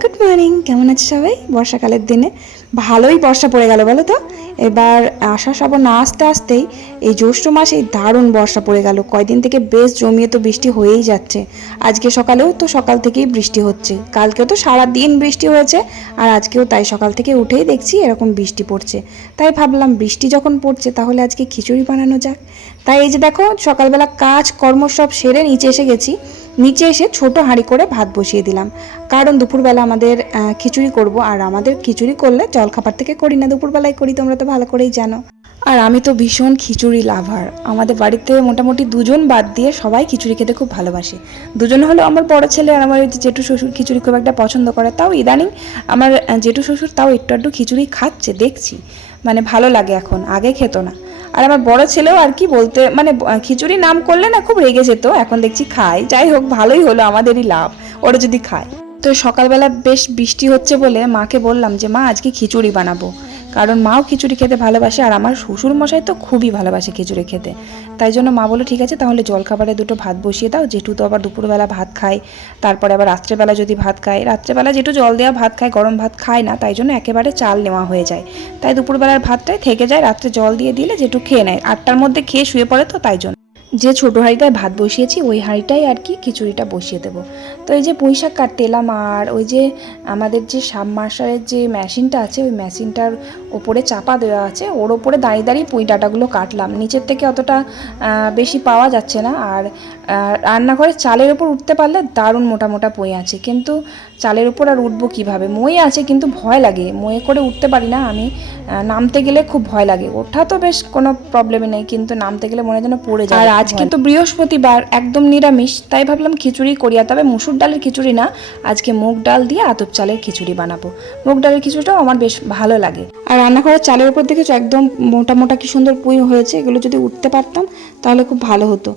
Good morning কেমন আছে সবাই? বর্ষাকালের দিনে ভালোই বর্ষা পড়ে গেল, বলো তো? এবার আশা শ্রাবণ না আসতে আসতেই এই জ্যৈষ্ঠ মাসে দারুণ বর্ষা পড়ে গেল। কয়দিন থেকে বেশ জমিয়ে তো বৃষ্টি হয়েই যাচ্ছে। আজকে সকালেও তো সকাল থেকেই বৃষ্টি হচ্ছে। কালকেও তো সারা দিন বৃষ্টি হয়েছে, আর আজকেও তাই সকাল থেকে উঠেই দেখছি এরকম বৃষ্টি পড়ছে। তাই ভাবলাম বৃষ্টি যখন পড়ছে তাহলে আজকে খিচুড়ি বানানো যাক। তাই এই যে দেখো, সকালবেলা কাজ, কর্ম সব সেরে নিচে এসে গেছি। নিচে এসে ছোট হাঁড়ি করে ভাত বসিয়ে দিলাম। কারণ দুপুরবেলা আমাদের খিচুড়ি করব, আর আমাদের খিচুড়ি করলে জলখাবার থেকে করি না, দুপুরবেলায় করি, তোমরা তো ভালো করেই জানো। আর আমি তো ভীষণ খিচুড়ি লাভার। আমাদের বাড়িতে মোটামুটি দুজন বাদ দিয়ে সবাই খিচুড়ি খেতে খুব ভালোবাসে। দুজন হলো আমার বড় ছেলে আর আমার জেঠু শ্বশুর খিচুড়ি খুব একটা পছন্দ করে, তাও ইদানিং আমার জেঠু শ্বশুর তাও একটু একটু খিচুড়ি খাচ্ছে, দেখছি। মানে ভালো লাগে এখন, আগে খেত না। আর আমার বড় ছেলেও আর কি বলতে মানে খিচুড়ি নাম করলে না খুব রেগে যেত, এখন দেখছি খায়। যাই হোক, ভালোই হলো, আমাদেরই লাভ, ওরা যদি খায়। তো সকালবেলা বেশ বৃষ্টি হচ্ছে বলে মাকে বললাম যে, মা, আজকে খিচুড়ি বানাবো। কারণ মাও খিচুড়ি খেতে ভালোবাসে আর আমার শ্বশুর মশাই তো খুবই ভালোবাসে খিচুড়ি খেতে। তাই জন্য মা বলো, ঠিক আছে, তাহলে জলখাবারে দুটো ভাত বসিয়ে দাও। জেঠু তো আবার দুপুরবেলা ভাত খায়, তারপরে আবার রাত্রেবেলা যদি ভাত খায়। রাত্রেবেলা যেটু জল দেওয়া ভাত খায়, গরম ভাত খায় না, তাই জন্য একেবারে চাল নেওয়া হয়ে যায়। তাই দুপুরবেলার ভাতটাই থেকে যায়, রাত্রে জল দিয়ে দিলে যেটু খেয়ে নেয়। আটটার মধ্যে খেয়ে শুয়ে পড়ে তো, তাই জন্য। যে ছোটো হাঁড়িটায় ভাত বসিয়েছি, ওই হাঁড়িটাই আর কি খিচুড়িটা বসিয়ে দেবো। তো এই যে পুঁই শাক কাটতে এলাম, আর ওই যে আমাদের যে সাবমার্শারের যে মেশিনটা আছে, ওই মেশিনটার ওপরে চাপা দেওয়া আছে, ওর ওপরে দাঁড়িয়ে দাঁড়িয়ে পুঁই ডাঁটাগুলো কাটলাম। নিচের থেকে অতটা বেশি পাওয়া যাচ্ছে না, আর রান্নাঘরে চালের ওপর উঠতে পারলে দারুণ মোটা মোটা পুঁই আছে। কিন্তু চালের ওপর আর উঠবো কীভাবে? মই আছে কিন্তু ভয় লাগে ময়ে করে উঠতে পারি না আমি নামতে গেলে খুব ভয় লাগে। ওঠা তো বেশ কোনো প্রবলেমই নেই, কিন্তু নামতে গেলে মনে যেন পড়ে যায়। আজকে তো বৃহস্পতিবার একদম নিরামিষ তাই ভাবলাম খিচুড়ি করিয়া তবে মুসুর ডালের খিচুড়ি না আজকে মুগ ডাল দিয়ে আতপ চালের খিচুড়ি বানাবো। মুগ ডালের খিচুড়িটাও আমার বেশ ভালো লাগে। আর রান্নাঘরের চালের উপর দেখেছ একদম মোটা মোটা কি সুন্দর পুঁই হয়েছে এগুলো যদি উঠতে পারতাম তাহলে খুব ভালো হতো।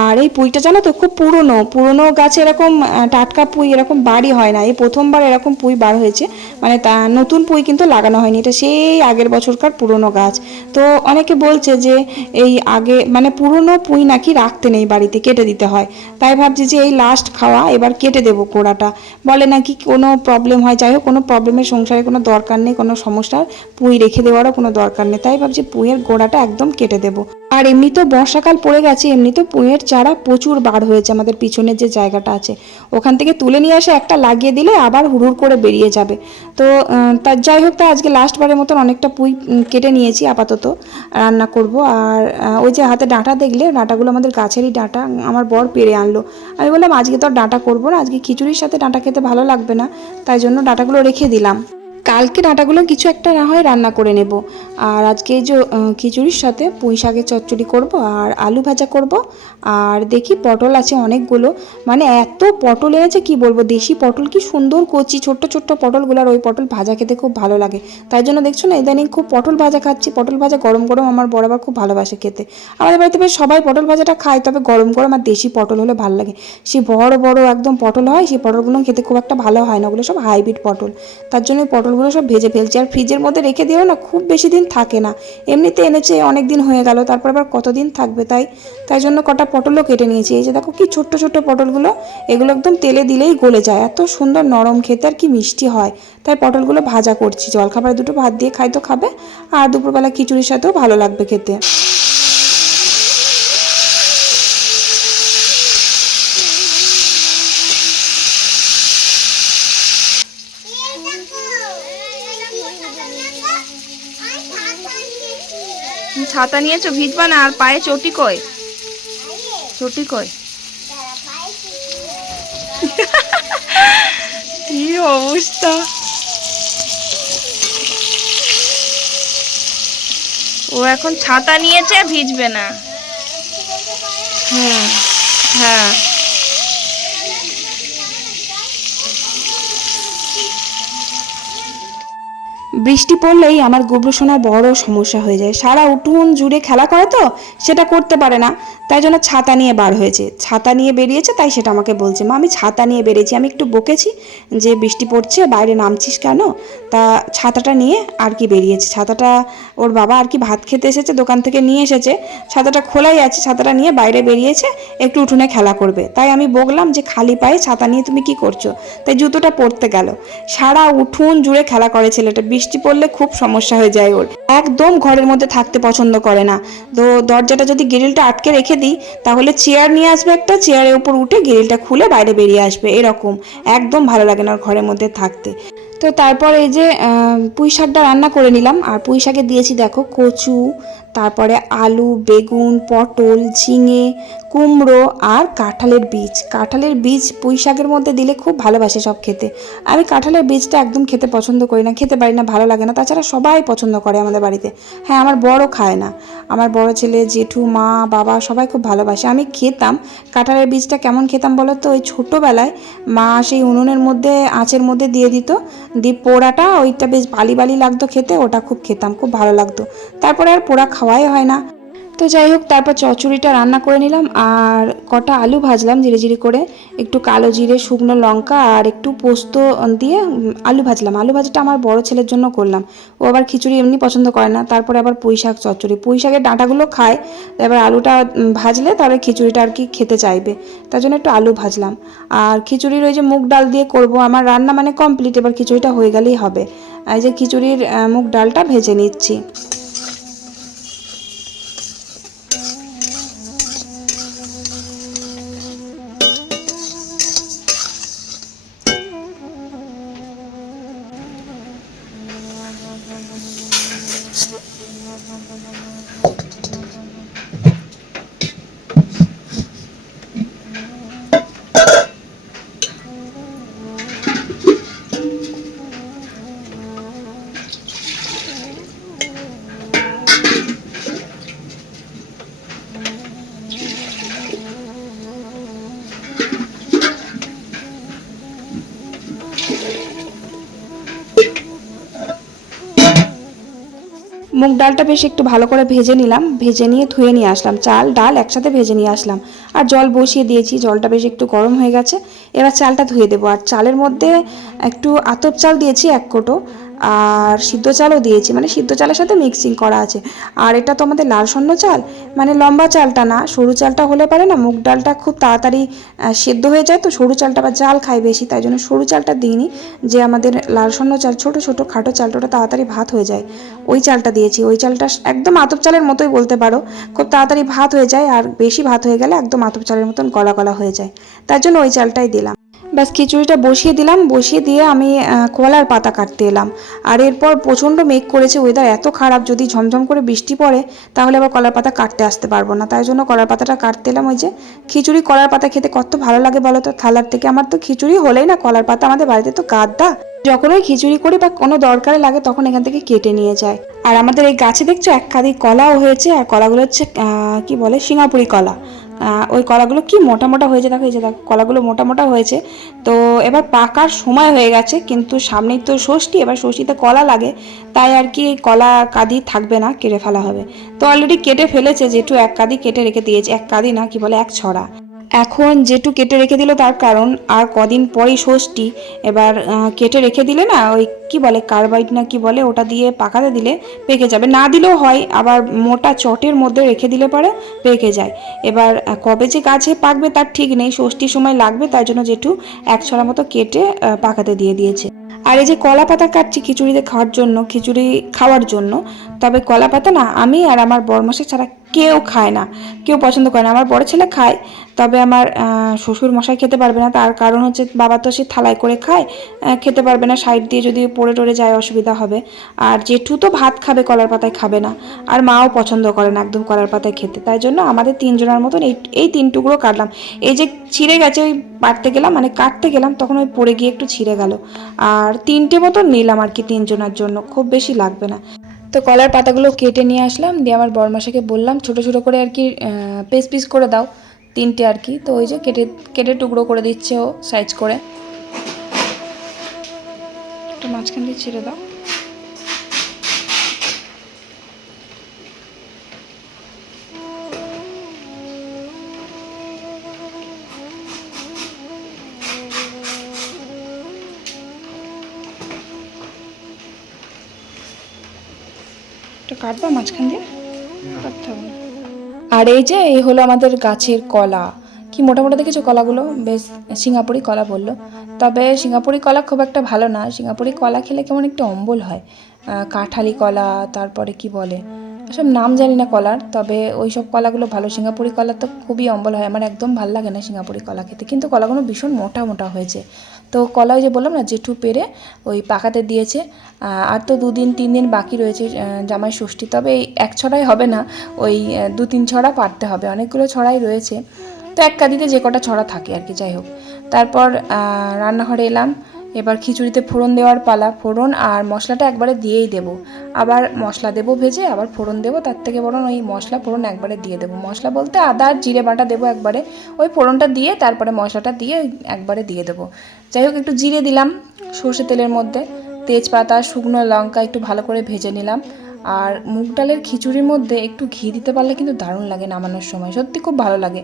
আর এই পুঁইটা জানো তো খুব পুরনো পুরনো গাছে এরকম টাটকা পুঁই এরকম বাড়ি হয় না এই প্রথমবার এরকম পুঁই বার হয়েছে মানে তা নতুন পুঁই কিন্তু লাগানো হয়নি এটা সেই আগের বছরকার পুরনো গাছ। তো অনেকে বলছে যে এই আগে মানে পুরনো পুঁই নাকি রাখতে নেই বাড়িতে, কেটে দিতে হয়। তাই ভাবছি যে এই লাস্ট খাওয়া, এবার কেটে দেবো কোড়াটা। বলে নাকি কোনো প্রবলেম হয়, যাই হোক, কোনো প্রবলেমের সংসারে কোনো দরকার নেই, কোনো সমস্যার পুঁই রেখে দেওয়ারও কোনো দরকার নেই। তাই ভাবছি পুঁইয়ের গোড়াটা একদম কেটে দেবো। আর এমনি তো বর্ষাকাল পড়ে গেছে, এমনি তো পুঁইয়ের চারা প্রচুর বার হয়েছে আমাদের পিছনের যে জায়গাটা আছে। ওখান থেকে তুলে নিয়ে এসে একটা লাগিয়ে দিলে আবার হুড়ুর করে বেরিয়ে যাবে। তো তার যাই হোক, তা আজকে লাস্টবারের মতন অনেকটা পুঁই কেটে নিয়েছি আপাতত, রান্না করব। আর ওই যে হাতে ডাঁটা দেখলে ডাঁটাগুলো আমাদের গাছেরই ডাঁটা, আমার বর পেরে আনলো। আমি বললাম, আজকে তো আর ডাঁটা করব না, আজকে খিচুড়ির সাথে ডাঁটা খেতে ভালো লাগবে না। তাই জন্য ডাঁটাগুলো রেখে দিলাম। কালকে ডাঁটাগুলো কিছু একটা না হয় রান্না করে নেব। আর আজকে এই যে খিচুড়ির সাথে পুঁই শাকের চচ্চড়ি করব আর আলু ভাজা করব। আর দেখি পটল আছে অনেকগুলো। মানে এত পটল এনেছে কি বলব, দেশি পটল কি সুন্দর কচি, ছোট্ট ছোট্ট পটলগুলো আর ওই পটল ভাজা খেতে খুব ভালো লাগে। তাই জন্য দেখছ না, ইদানিং খুব পটল ভাজা খাচ্ছি। পটল ভাজা গরম গরম আমার বরাবর খুব ভালোবাসে খেতে। আমাদের বাড়িতে বেশ সবাই পটল ভাজাটা খায়, তবে গরম গরম আর দেশি পটল হলে ভালো লাগে। সে বড় বড় একদম পটল হয় সেই পটলগুলো খেতে খুব একটা ভালো হয় না, ওগুলো সব হাইব্রিড পটল। তার জন্য ওই পটলগুলো সব ভেজে ফেলছি। আর ফ্রিজের মধ্যে রেখে দিও না খুব বেশি দিন থাকে না। এমনিতে এনেছে অনেক দিন হয়ে গেল, তারপর আবার কতদিন থাকবে তাই? তাই জন্য কটা পটলও কেটে নিয়েছি। এই যে দেখো কি ছোট্ট ছোট্ট পটলগুলো, এগুলো একদম তেলে দিলেই গলে যায়। এত সুন্দর নরম খেতে আর কি মিষ্টি হয়। তাই পটলগুলো ভাজা করছি। জলখাবারে দুটো ভাত দিয়ে খাই তো খাবে, আর দুপুরবেলা খিচুড়ির সাথেও ভালো লাগবে খেতে। ছাতা নিয়েছো ভিজবা না, আর পায়ে চটি কয়। চটি কয়। কি অবস্থা? ও এখন ছাতা নিয়েছে, ভিজবে না। হ্যাঁ হ্যাঁ। বৃষ্টি পড়লেই আমার গুবলু সোনার বড় সমস্যা হয়ে যায়। সারা উঠোন জুড়ে খেলা করে তো, সেটা করতে পারে না। তাই জন্য ছাতা নিয়ে বার হয়েছে। ছাতা নিয়ে বেরিয়েছে, তাই সেটা আমাকে বলছে, মা, আমি ছাতা নিয়ে বেরিয়েছি, আমি একটু বকেছি, যে বৃষ্টি পড়ছে, বাইরে নামছিস কেন? তা ছাতাটা নিয়ে আর কি বেরিয়েছে। ছাতাটা ওর বাবা আর কি ভাত খেতে এসেছে, দোকান থেকে নিয়ে এসেছে। ছাতাটা খোলাই আছে, ছাতাটা নিয়ে বাইরে বেরিয়েছে, একটু উঠোনে খেলা করবে। তাই আমি বকলাম যে খালি পায়ে ছাতা নিয়ে তুমি কি করছ? তাই জুতোটা পরতে গেল। সারা উঠোন জুড়ে খেলা করে ছেলেটা। বৃষ্টি পড়লে খুব সমস্যা হয়ে যায় ওর। একদম ঘরের মধ্যে থাকতে পছন্দ করে না। তো দরজাটা যদি গ্রিলটা আটকে রেখে দিই, তাহলে চেয়ার নিয়ে আসবে একটা চেয়ারের উপর উঠে গ্রিলটা খুলে বাইরে বেরিয়ে আসবে, এরকম। একদম ভালো লাগে না ঘরের মধ্যে থাকতে। তো তারপর এই যে পুঁই শাকটা রান্না করে নিলাম, আর পুঁই শাকে দিয়েছি দেখো কচু তারপরে আলু, বেগুন, পটল, ঝিঙে, কুমড়ো আর কাঁঠালের বীজ। কাঁঠালের বীজ পুঁই শাকের মধ্যে দিলে খুব ভালোবাসে সব খেতে। আমি কাঁঠালের বীজটা একদম খেতে পছন্দ করি না, খেতে পারি না, ভালো লাগে না। তাছাড়া সবাই পছন্দ করে আমাদের বাড়িতে। হ্যাঁ আমার বড় খায় না। আমার বড় ছেলে, জেঠু, মা, বাবা সবাই খুব ভালোবাসে। আমি খেতাম, কাঁঠালের বীজটা কেমন খেতাম বলো তো? ওই ছোটোবেলায় মা সেই উনুনের মধ্যে, আঁচের মধ্যে দিয়ে দিত। দিয়ে পোড়াটা, ওইটা বেশ বালি বালি লাগতো খেতে, ওটা খুব খেতাম, খুব ভালো লাগতো। তারপরে আর পোড়া খাওয়াই হয় না। তো যাই হোক, তারপর চচ্চড়িটা রান্না করে নিলাম আর কটা আলু ভাজলাম জিরে জিরে করে। একটু কালো জিরে, শুকনো লঙ্কা আর একটু পোস্ত দিয়ে আলু ভাজলাম। আলু ভাজাটা আমার বড় ছেলের জন্য করলাম। ও আবার খিচুড়ি এমনি পছন্দ করে না। তারপরে আবার পুঁই শাক চচ্চড়ি। পুঁই শাকের ডাঁটাগুলো খায়, এবার আলুটা ভাজলে তাহলে খিচুড়িটা আর কি খেতে চাইবে। তার জন্য একটু আলু ভাজলাম। আর খিচুড়ির ওই যে মুগ ডাল দিয়ে করব, আমার রান্না মানে কমপ্লিট এবার খিচুড়িটা হয়ে গেলেই হবে। এই যে খিচুড়ির মুগ ডালটা ভেজে নিচ্ছি। মুগ ডালটা বেশ একটু ভালো করে ভেজে নিলাম। ভেজে নিয়ে ধুয়ে নিয়ে আসলাম। চাল, ডাল একসাথে ভেজে নিয়ে আসলাম। আর জল বসিয়ে দিয়েছি। জলটা বেশ একটু গরম হয়ে গেছে। এবার চালটা ধুয়ে দেবো। আর চালের মধ্যে একটু আতপ চাল দিয়েছি এক কোটো। আর সিদ্ধ চালও দিয়েছি মানে সিদ্ধ চালের সাথে মিক্সিং করা আছে। আর এটা তো আমাদের লাল সন্ন চাল মানে লম্বা চালটা না, সরু চালটা হলে পারে না, মুগ ডালটা খুব তাড়াতাড়ি সেদ্ধ হয়ে যায় তো, সরু চালটা বা জাল খায় বেশি, তাই জন্য সরু চালটা দিইনি, যে আমাদের লাল সন্ন চাল, ছোট ছোট, খাটো চালটা ওটা তাড়াতাড়ি ভাত হয়ে যায়। ওই চালটা দিয়েছি, ওই চালটা একদম আতপ চালের মতোই বলতে পারো, খুব তাড়াতাড়ি ভাত হয়ে যায়, আর বেশি ভাত হয়ে গেলে একদম আতপ চালের মতন গলা গলা হয়ে যায়, তার জন্য ওই চালটাই দিলাম। ব্যাস খিচুড়িটা বসিয়ে দিলাম, বসিয়ে দিয়ে আমি কলার পাতা কাটতে এলাম। আর এরপর প্রচণ্ড মেঘ করেছে ওয়েদার এত খারাপ, যদি ঝমঝম করে বৃষ্টি পড়ে, তাহলে আবার কলার পাতা কাটতে আসতে পারব না। তাই জন্য কলার পাতাটা কাটতে এলাম, ওই যে খিচুড়ি কলার পাতা খেতে কত ভালো লাগে বলো তো? থালার থেকে আমার তো খিচুড়ি হলেই না, কলার পাতা আমাদের বাড়িতে তো গাদ্দা। যখন ওই খিচুড়ি করি বা কোনো দরকারে লাগে, তখন এখান থেকে কেটে নিয়ে যায়। আর আমাদের এই গাছে দেখছ, এক কাদি কলাও হয়েছে, আর কলাগুলো হচ্ছে কি বলে? সিঙ্গাপুরি কলা। ওই কলাগুলো কি মোটা মোটা হয়েছে? দেখো, এই যে দেখো, কলাগুলো মোটা মোটা হয়েছে। তো এবার পাকার সময় হয়ে গেছে, কিন্তু সামনেই তো ষষ্ঠী, এবার ষষ্ঠীতে কলা লাগে। তাই আর কি কলা কাঁদি থাকবে না, কেটে ফেলা হবে। তো অলরেডি কেটে ফেলেছে যেটু এক কাঁদি কেটে রেখে দিয়েছে, এক কাঁদি না, কি বলে, এক ছড়া। এখন যেটু কেটে রেখে দিল তার কারণ, আর কদিন পরেই ষষ্ঠী। এবার কেটে রেখে দিলে না, ওই কি বলে, কার্বাইড না কি বলে, ওটা দিয়ে পাকাতে দিলে পেকে যাবে। না দিলেও হয়, আবার মোটা চটের মধ্যে রেখে দিলে পরে পেকে যায়। এবার কবে যে গাছে পাকবে তার ঠিক নেই, ষষ্ঠীর সময় লাগবে, তার জন্য জেঠু এক ছড়া মতো কেটে পাকাতে দিয়ে দিয়েছে। আর এই যে কলা পাতা কাটছি খিচুড়িতে খাওয়ার জন্য, খিচুড়ি খাওয়ার জন্য, তবে কলা পাতা না, আমি আর আমার বরমাসে ছাড়া কেউ খায় না, কেউ পছন্দ করে না। আমার বড় ছেলে খায়, তবে আমার শ্বশুর মশাই খেতে পারবে না। তার কারণ হচ্ছে বাবা তো সে থালায় করে খায় খেতে পারবে না, সাইড দিয়ে যদি পড়ে টরে যায় অসুবিধা হবে। আর জেঠু তো ভাত খাবে, কলার পাতায় খাবে না। আর মাও পছন্দ করে না একদম কলার পাতায় খেতে। তাই জন্য আমাদের তিনজনের মতন এই এই তিন টুকরো কাটলাম। এই যে ছিঁড়ে গেছে, ওই পাড়তে গেলাম মানে কাটতে গেলাম, তখন ওই পড়ে গিয়ে একটু ছিঁড়ে গেল। আর তিনটে মতন নিলাম আর কি তিনজনের জন্য, খুব বেশি লাগবে না। তো কলার পাতাগুলো কেটে নিয়ে আসলাম, দিয়ে আমার বরমাসাকে বললাম, ছোট ছোট করে আর কি পিস পিস করে দাও, তিনটে আর কি। তো ওই যে কেটে কেটে টুকরো করে দিচ্ছে ও সাইজ করে। একটু মাঝখান দিয়ে ছেড়ে দাও। কাটবা মাঝখান দিয়ে? কাটতে হবে। আর এই যে, এই হলো আমাদের গাছের কলা। কি মোটা মোটা দেখেছ কলাগুলো? বেশ, সিঙ্গাপুরি কলা বলল। তবে সিঙ্গাপুরি কলা খুব একটা ভালো না। সিঙ্গাপুরি কলা খেলে কেমন একটু অম্বল হয়। কাঁঠালি কলা, তারপরে কি বলে? সব নাম জানি না কলার, তবে ওই সব কলাগুলো ভালো। সিঙ্গাপুরি কলা তো খুবই অম্বল হয়। আমার একদম ভালো লাগে না সিঙ্গাপুরি কলা খেতে। কিন্তু কলাগুলো ভীষণ মোটা মোটা হয়েছে। তো কলা ওই যে বললাম না, জেঠু পেরে ওই পাকাতে দিয়েছে। আর তো দুদিন তিন দিন বাকি রয়েছে জামাই ষষ্ঠী। তবে এই এক ছড়াই হবে না, ওই দু তিন ছড়া পারতে হবে। অনেকগুলো ছড়াই রয়েছে। তো এক কাদিতে যে কটা ছড়া থাকে আর কি, যাই হোক। তারপর রান্নাঘরে এলাম। এবার খিচুড়িতে ফোড়ন দেওয়ার পালা, ফোড়ন আর মশলাটা একবারে দিয়েই দেবো। আবার মশলা দেবো ভেজে, আবার ফোড়ন দেবো, তার থেকে বরং ওই মশলা ফোড়ন একবারে দিয়ে দেবো। মশলা বলতে আদা আর জিরে বাটা দেবো একবারে। ওই ফোড়নটা দিয়ে, তারপরে মশলাটা দিয়ে একবারে দিয়ে দেবো। যাই হোক, একটু জিরে দিলাম সর্ষে তেলের মধ্যে। তেজপাতা, শুকনো লঙ্কা একটু ভালো করে ভেজে নিলাম। আর মুগ ডালের খিচুড়ির মধ্যে একটু ঘি দিতে পারলে কিন্তু দারুণ লাগে নামানোর সময়। সত্যি খুব ভালো লাগে।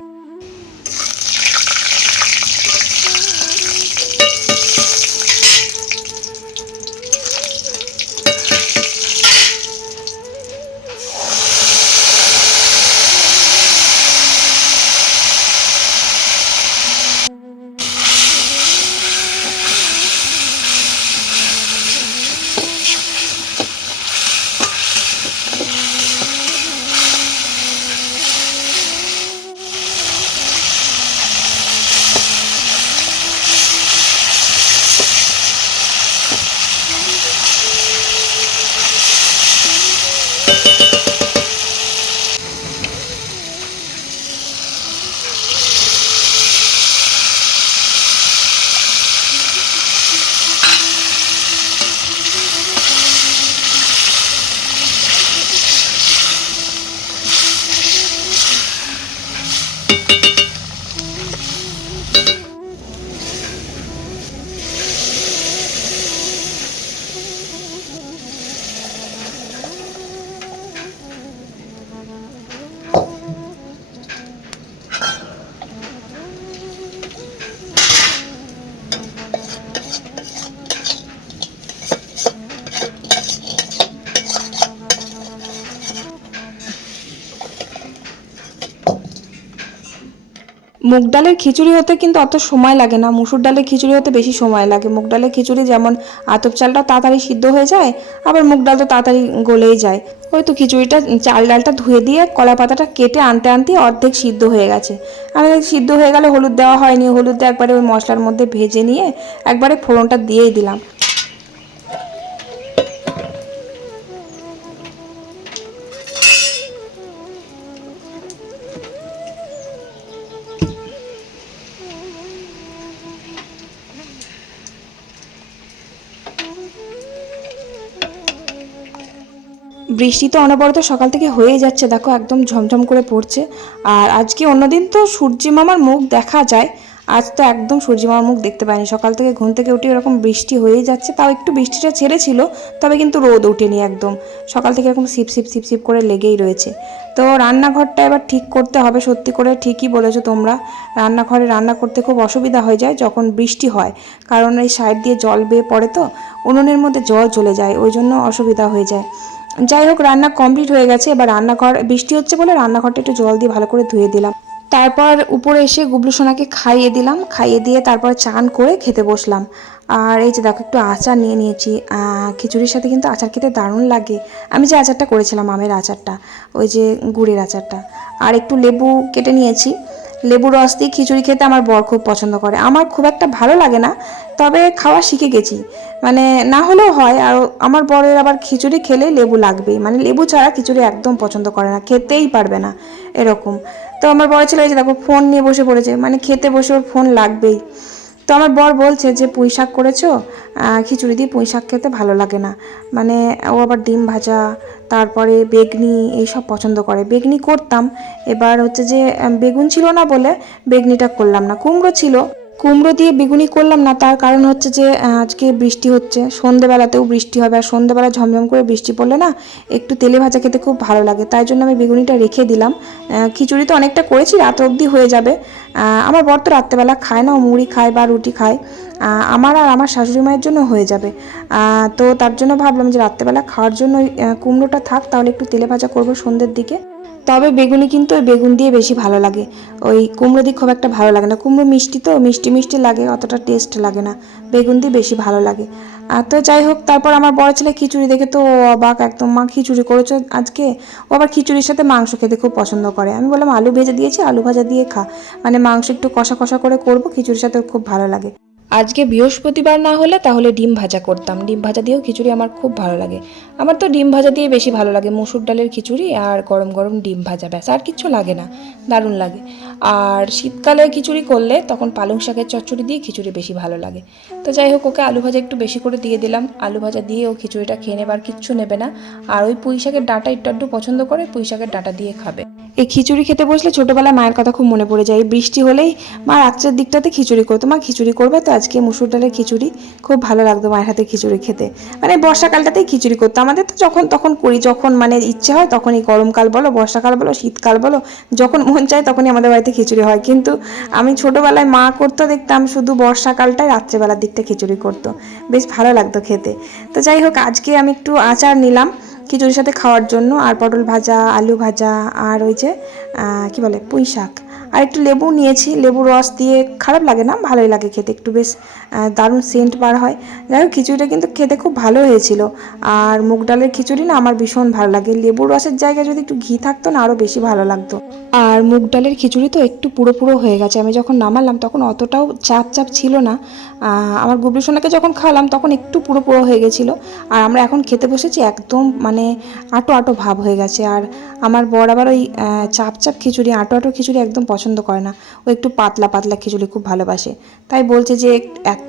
মুগ ডালের খিচুড়ি হতে কিন্তু অত সময় লাগে না। মুসুর ডালের খিচুড়ি হতে বেশি সময় লাগে। মুগ ডালের খিচুড়ি যেমন আতপ চালটা তাড়াতাড়ি সিদ্ধ হয়ে যায়, আবার মুগ ডাল তো তাড়াতাড়ি গলেই যায়। ওই তো খিচুড়িটা, চাল ডালটা ধুয়ে দিয়ে কলা পাতাটা কেটে আনতে আনতে অর্ধেক সিদ্ধ হয়ে গেছে। আমি সিদ্ধ হয়ে গেলে হলুদ দেওয়া হয়নি। হলুদ দিয়ে একবারে ওই মশলার মধ্যে ভেজে নিয়ে একবারে ফোড়নটা দিয়েই দিলাম। বৃষ্টি তো অনবরত সকাল থেকে হয়েই যাচ্ছে, দেখো একদম ঝমঝম করে পড়ছে। আর আজকে অন্যদিন তো সূর্যি মামার মুখ দেখা যায়, আজ তো একদম সূর্যি মামার মুখ দেখতে পাইনি। সকাল থেকে ঘুম থেকে উঠে এরকম বৃষ্টি হয়েই যাচ্ছে, তাও একটু বৃষ্টিটা ছেড়েছিল, তবে কিন্তু রোদ ওঠেনি একদম। সকাল থেকে এরকম সিপ সিপ সিপ সিপ করে লেগেই রয়েছে। তো রান্নাঘরটা এবার ঠিক করতে হবে, সত্যি করে ঠিকই বলেছ তোমরা। রান্নাঘরে রান্না করতে খুব অসুবিধা হয়ে যায় যখন বৃষ্টি হয়, কারণ এই সাইড দিয়ে জল বেয়ে পড়ে তো, উনুনের মধ্যে জল চলে যায়, ওই জন্য অসুবিধা হয়ে যায়। যাই হোক, রান্না কমপ্লিট হয়ে গেছে। এবার রান্নাঘর, বৃষ্টি হচ্ছে বলে রান্নাঘরটা একটু জল দিয়ে ভালো করে ধুয়ে দিলাম। তারপর উপরে এসে গুবলু সোনাকে খাইয়ে দিলাম। খাইয়ে দিয়ে তারপর চান করে খেতে বসলাম। আর এই যে দেখো, একটু আচার নিয়ে নিয়েছি। খিচুড়ির সাথে কিন্তু আচার খেতে দারুণ লাগে। আমি যে আচারটা করেছিলাম, আমের আচারটা, ওই যে গুড়ের আচারটা। আর একটু লেবু কেটে নিয়েছি। লেবু রস দিয়ে খিচুড়ি খেতে আমার বর খুব পছন্দ করে। আমার খুব একটা ভালো লাগে না, তবে খাওয়া শিখে গেছি। মানে না হলেও হয়, আর আমার বরের আবার খিচুড়ি খেলে লেবু লাগবেই। মানে লেবু ছাড়া খিচুড়ি একদম পছন্দ করে না, খেতেই পারবে না এরকম। তো আমার বড় ছেলে দেখো ফোন নিয়ে বসে পড়েছে। মানে খেতে বসে ওর ফোন লাগবেই। তো আমার বর বলছে যে, পুঁই শাক করেছ? খিচুড়ি দিয়ে পুঁই শাক খেতে ভালো লাগে না। মানে ও আবার ডিম ভাজা, তারপরে বেগনি এইসব পছন্দ করে। বেগনি করতাম। এবার হচ্ছে যে বেগুন ছিল না বলে বেগনিটা করলাম না। কুমড়ো ছিল। কুমড়ো দিয়ে বেগুনি করলাম না, তার কারণ হচ্ছে যে আজকে বৃষ্টি হচ্ছে। সন্ধেবেলাতেও বৃষ্টি হবে আর সন্ধেবেলা ঝমঝম করে বৃষ্টি পড়লে না, একটু তেলে ভাজা খেতে খুব ভালো লাগে। তাই জন্য আমি বেগুনিটা রেখে দিলাম। খিচুড়ি তো অনেকটা করেছি, রাত অবধি হয়ে যাবে। আমার বর তো রাত্রেবেলা খায় না, ও মুড়ি খায় বা রুটি খায়। আমার আর আমার শাশুড়ি মায়ের জন্য হয়ে যাবে। তো তার জন্য ভাবলাম যে, রাত্রেবেলা খাওয়ার জন্য কুমড়োটা থাক, তাহলে একটু তেলে ভাজা করব সন্ধ্যের দিকে। তবে বেগুনি কিন্তু ওই বেগুন দিয়ে বেশি ভালো লাগে। ওই কুমড়ো দিয়ে খুব একটা ভালো লাগে না। কুমড়ো মিষ্টি তো, মিষ্টি মিষ্টি লাগে, অতটা টেস্ট লাগে না। বেগুন দিয়ে বেশি ভালো লাগে। আর তো যাই হোক, তারপর আমার বড় ছেলে খিচুড়ি দেখে তো অবাক, একদম, মা, খিচুড়ি করেছ আজকে? ও আবার খিচুড়ির সাথে মাংস খেতে খুব পছন্দ করে। আমি বললাম, আলু ভেজে দিয়েছি, আলু ভাজা দিয়ে খা। মানে মাংস একটু কষা কষা করে করব, খিচুড়ির সাথে খুব ভালো লাগে। আজকে বৃহস্পতিবার না হলে তাহলে ডিম ভাজা করতাম। ডিম ভাজা দিয়েও খিচুড়ি আমার খুব ভালো লাগে। আমার তো ডিম ভাজা দিয়ে বেশি ভালো লাগে। মসুর ডালের খিচুড়ি আর গরম গরম ডিম ভাজা, ব্যাস। আর কিচ্ছু লাগে না। দারুণ লাগে। আর শীতকালে খিচুড়ি করলে তখন পালং শাকের চচ্চড়ি দিয়ে খিচুড়ি বেশি ভালো লাগে। তো যাই হোক, ওকে আলু ভাজা একটু বেশি করে দিয়ে দিলাম। আলু ভাজা দিয়ে ও খিচুড়িটা খেয়ে নেবার কিচ্ছু নেবে না। আর ওই পুঁই শাকের ডাঁটা একটু একটু পছন্দ করে, পুঁই শাকের ডাঁটা দিয়ে খাবে। এই খিচুড়ি খেতে বসলে ছোটবেলায় মায়ের কথা খুব মনে পড়ে যায়। বৃষ্টি হলেই মা রাত্রের দিকটাতে খিচুড়ি করতো। মা খিচুড়ি করবে তো আজকে মুসুর ডালের খিচুড়ি। খুব ভালো লাগতো মায়ের হাতে খিচুড়ি খেতে। মানে বর্ষাকালটাতেই খিচুড়ি করতো। আমাদের তো যখন তখন করি, যখন মানে ইচ্ছে হয় তখনই গরমকাল বলো, বর্ষাকাল বলো, শীতকাল বলো, যখন মন চায় তখনই আমাদের বাড়িতে খিচুড়ি হয়। কিন্তু আমি ছোটবেলায় মা করতো দেখতাম শুধু বর্ষাকালটায় রাত্রেবেলার দিকটা খিচুড়ি করতো। বেশ ভালো লাগতো খেতে। তো যাই হোক, আজকে আমি একটু আচার নিলাম। খিচুড়ির সাথে খাওয়ার জন্য, আর পটল ভাজা, আলু ভাজা, আর ওই যে কি বলে পুঁই শাক আর একটু লেবু নিয়েছি, লেবু রস দিয়ে খারাপ লাগে না, ভালোই লাগে খেতে, একটু বেশ দারুণ সেন্ট বার হয়। যাই হোক খিচুড়িটা কিন্তু খেতে খুব ভালো হয়েছিল। আর মুগ ডালের খিচুড়ি না আমার ভীষণ ভালো লাগে। লেবুর রসের জায়গায় যদি একটু ঘি থাকতো না আরও বেশি ভালো লাগতো। আর মুগ ডালের খিচুড়ি তো একটু পুরো পুরো হয়ে গেছে। আমি যখন নামালাম, তখন অতটাও চাপ চাপ ছিল না। আমার গুবলু সোনাকে যখন খাওয়ালাম, তখন একটু পুরো পুরো হয়ে গেছিল। আর আমরা এখন খেতে বসেছি একদম মানে আটো আটো ভাব হয়ে গেছে। আর আমার বর আবার ওই চাপ চাপ খিচুড়ি, আটো আটো খিচুড়ি একদম পছন্দ করে না। ও একটু পাতলা পাতলা খিচুড়ি খুব ভালোবাসে। তাই বলছে যে এত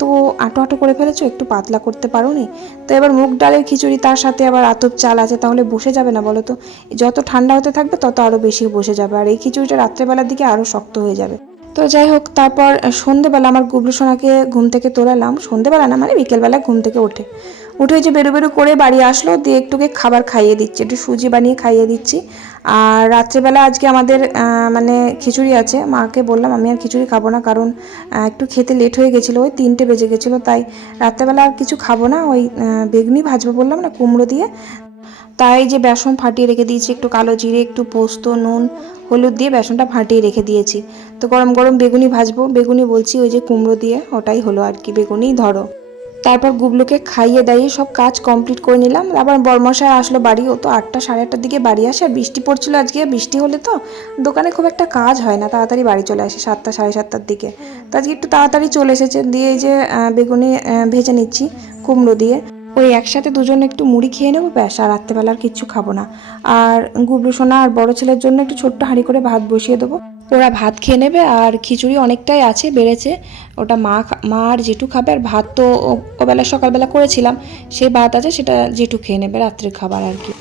আটো আটো করে ফেলেছো, একটু পাতলা করতে পারো নি তো এবার মুগ ডালের খিচুড়ি, তার সাথে আবার আতপ চাল আছে, তাহলে বসে যাবে না বলো তো? যত ঠান্ডা হতে থাকবে, তত আরও বেশি বসে যাবে। আর এই খিচুড়িটা রাত্রেবেলার দিকে আরও শক্ত হয়ে যাবে। তো যাই হোক, তারপর সন্ধেবেলা আমার গুবলু সোনাকে ঘুম থেকে তোলালাম। সন্ধেবেলা না মানে বিকেলবেলা ঘুম থেকে ওঠে উঠে যে বেরো বেরো করে বাড়ি আসলো, দিয়ে একটুকে খাবার খাইয়ে দিচ্ছি, একটু সুজি বানিয়ে খাইয়ে দিচ্ছি। আর রাত্রেবেলা আজকে আমাদের মানে খিচুড়ি আছে। মাকে বললাম, আমি আর খিচুড়ি খাব না, কারণ একটু খেতে লেট হয়ে গেছিল, ওই তিনটে বেজে গেছিল, তাই রাত্রেবেলা আর কিছু খাব না। ওই বেগুনি ভাজবো বললাম না, কুমড়ো দিয়ে। তাই যে বেসন ফাটিয়ে রেখে দিয়েছি, একটু কালো জিরে, একটু পোস্ত, নুন, হলুদ দিয়ে বেসনটা ফাটিয়ে রেখে দিয়েছি। তো গরম গরম বেগুনি ভাজবো। বেগুনি বলছি ওই যে কুমড়ো দিয়ে, ওটাই হলো আর কি, বেগুনি ধরো। তারপর গুবলুকে খাইয়ে দাইয়ে সব কাজ কমপ্লিট করে নিলাম। আবার বরমশাই আসলো বাড়ি, ও তো আটটা সাড়ে আটটার দিকে বাড়ি আসে, আর বৃষ্টি পড়ছিল আজকে, বৃষ্টি হলে তো দোকানে খুব একটা কাজ হয় না, তাড়াতাড়ি বাড়ি চলে আসে সাতটা সাড়ে সাতটার দিকে। তো আজকে একটু তাড়াতাড়ি চলে এসেছে, দিয়ে যে বেগুনি ভেজে নিচ্ছি কুমড়ো দিয়ে। ওই একসাথে দুজন একটু মুড়ি খেয়ে নেব, ব্যাস, আর রাত্রেবেলা আর কিচ্ছু খাব না। আর গুবলু সোনা আর বড় ছেলের জন্য একটু ছোট্ট হাঁড়ি করে ভাত বসিয়ে দেবো। ওরা ভাত খেয়ে নেবে, আর খিচুড়ি অনেকটাই আছে, বেড়েছে। ওটা মা মা আর জেঠু খাবে, আর ভাত তো ওবেলা সকালবেলা করেছিলাম সেই ভাত আছে, সেটা জেঠু খেয়ে নেবে রাত্রের খাবার আর কি।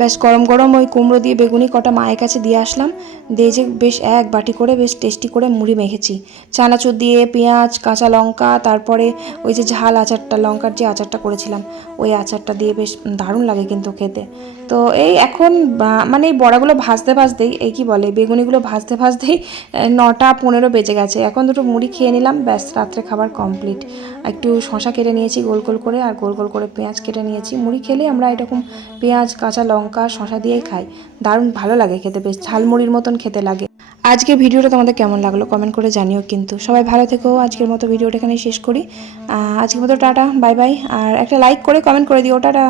ব্যাস গরম গরম ওই কুমড়ো দিয়ে বেগুনি কটা মায়ের কাছে দিয়ে আসলাম। দিয়ে যে বেশ এক বাটি করে বেশ টেস্টি করে মুড়ি মেখেছি। চানাচুর দিয়ে পেঁয়াজ, কাঁচা লঙ্কা, তারপরে ওই যে ঝাল আচারটা, লঙ্কার যে আচারটা করেছিলাম, ওই আচারটা দিয়ে বেশ দারুণ লাগে কিন্তু খেতে। তো এই এখন মানে এই বড়াগুলো ভাজতে ভাজতেই, এই কি বলে, বেগুনিগুলো ভাজতে ভাজতেই নটা পনেরো বেজে গেছে। এখন দুটো মুড়ি খেয়ে নিলাম, ব্যাস রাত্রে খাবার কমপ্লিট একটু শশা কেটে নিয়েছি গোল গোল করে, আর গোল গোল করে পেঁয়াজ কেটে নিয়েছি। মুড়ি খেলে আমরা এরকম পেঁয়াজ, কাঁচা লঙ্কা শশা দিয়েই খাই। দারুণ ভালো লাগে খেতে, বেশ ঝালমুড়ির মতন খেতে লাগে। আজকের ভিডিওটা তোমাদের কেমন লাগল কমেন্ট করে জানিও কিন্তু। সবাই ভালো থেকো, আজকের মতো ভিডিওটা এখানেই শেষ করি। আজকের মতো টাটা, বাই বাই। আর একটা লাইক করে কমেন্ট করে দিও, টাটা।